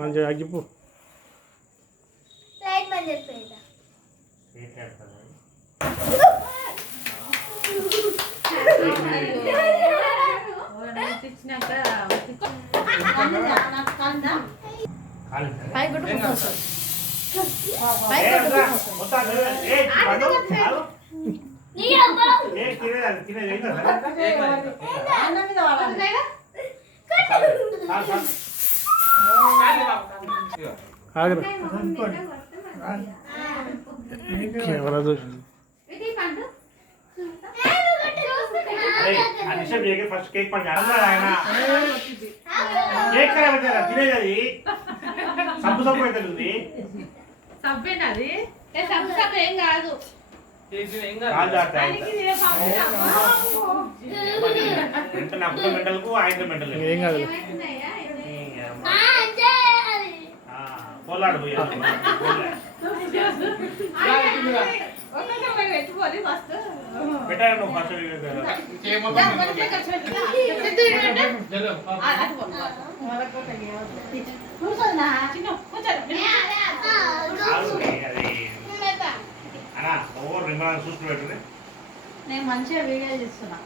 మంచిగా అగ్గిపో కెమెరా చూసి first cake పండి కేక్ ఖరాబ్ తినేది అది సబ్బు సబ్బు అవుతుంది సబ్బేనది సబ్బు ఏం కాదు మెంటలకు ఆయన మెంటల్ ఏం కాదు పోలాడు పెట్టాను నువ్వు ఫస్ట్ చూసి పెట్టు నేను మంచిగా వీడియో చేస్తున్నా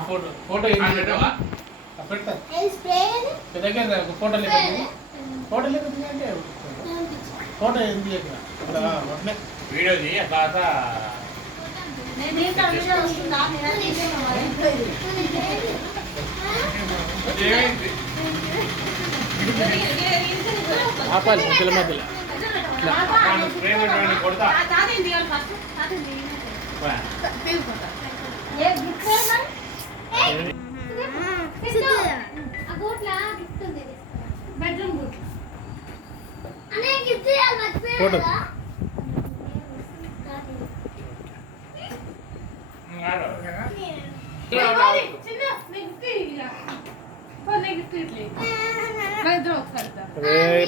ఫోటో ఫోటో వీడియో ఆపాలి మధ్యలో మధ్యలో కొడతా ఫోటో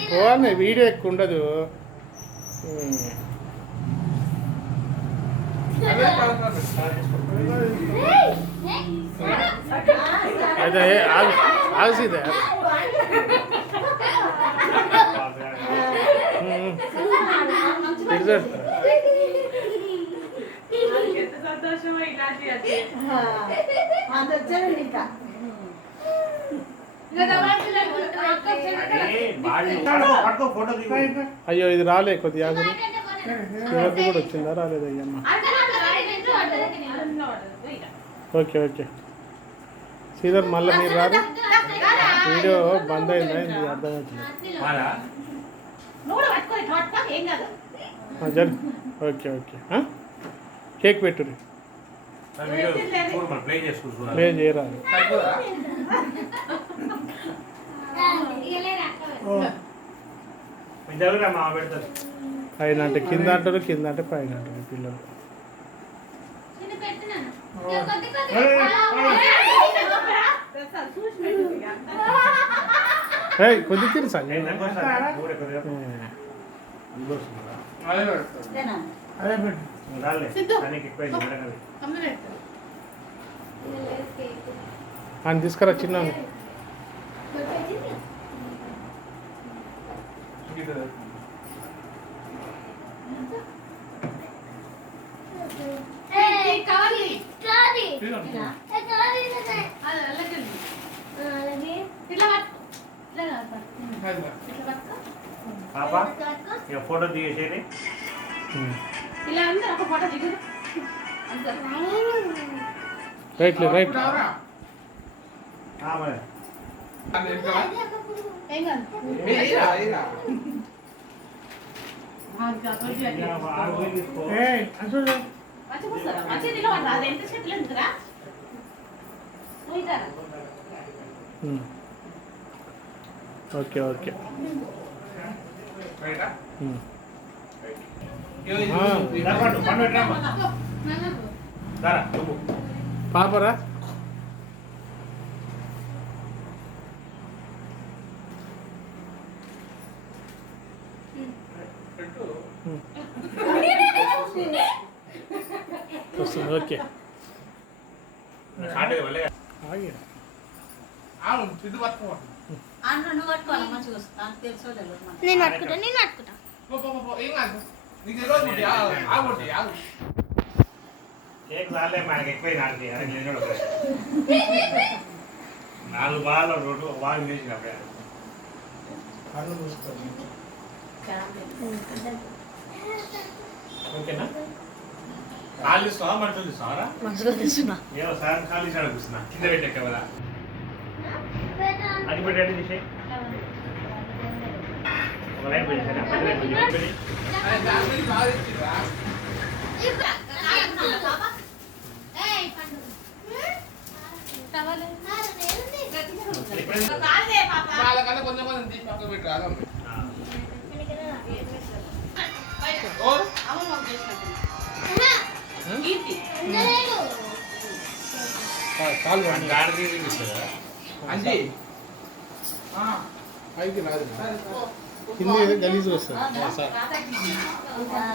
పోవాలి వీడియో ఎక్కువ ఉండదు అయితే ఆల్సిదే అయ్యో ఇది రాలే కొద్దిగా ఎవరిది కూడా వచ్చిందా రాలేదు అయ్యమ్మ ఓకే ఓకే శ్రీధర్ మళ్ళీ మీరు రాదు వీడియో బంద్ అయిందా ఇది అర్థమవుతుంది జరు ఓకే ఓకే కేక్ పెట్టుర్రి ప్లే చేయరాదు పైన అంటే కింద అంటారు కింద అంటే పైన అంటారు పిల్లలు కొద్ది తెలుసా అని తీసుకురా చిన్న పాపా ఇక ఫోటో దిగేసేది రైట్ రైట్ ఓకే ఓకే పాపరా వస్తుంది ఓకే ఆగి నువ్వు పట్టుకోవాలి మంచిగా వస్తుంది నాకు తెలుసో తెలియదు నేను పట్టుకుంటా కేక్ రాలే మనకి ఎక్కువ నాలుగు బాగా రోడ్డు బాగా వేసినప్పుడే ఓకేనా కాళ్ళు ఇస్తావా మనుషులు ఇస్తావరా మంచిగా తీసుకున్నా ఏమో సార్ కాళ్ళు ఇస్తాడు కూర్చున్నా కింద పెట్టాక కదా అది పెట్టండి తీసే ఒక లైన్ పెట్టి వాళ్ళకన్నా కొంచెం కొంచెం తీసి పక్కకు పెట్టి రాదు కాలు గాడికి అంజీ పైకి రాదు కింద గలీజ్ వస్తుంది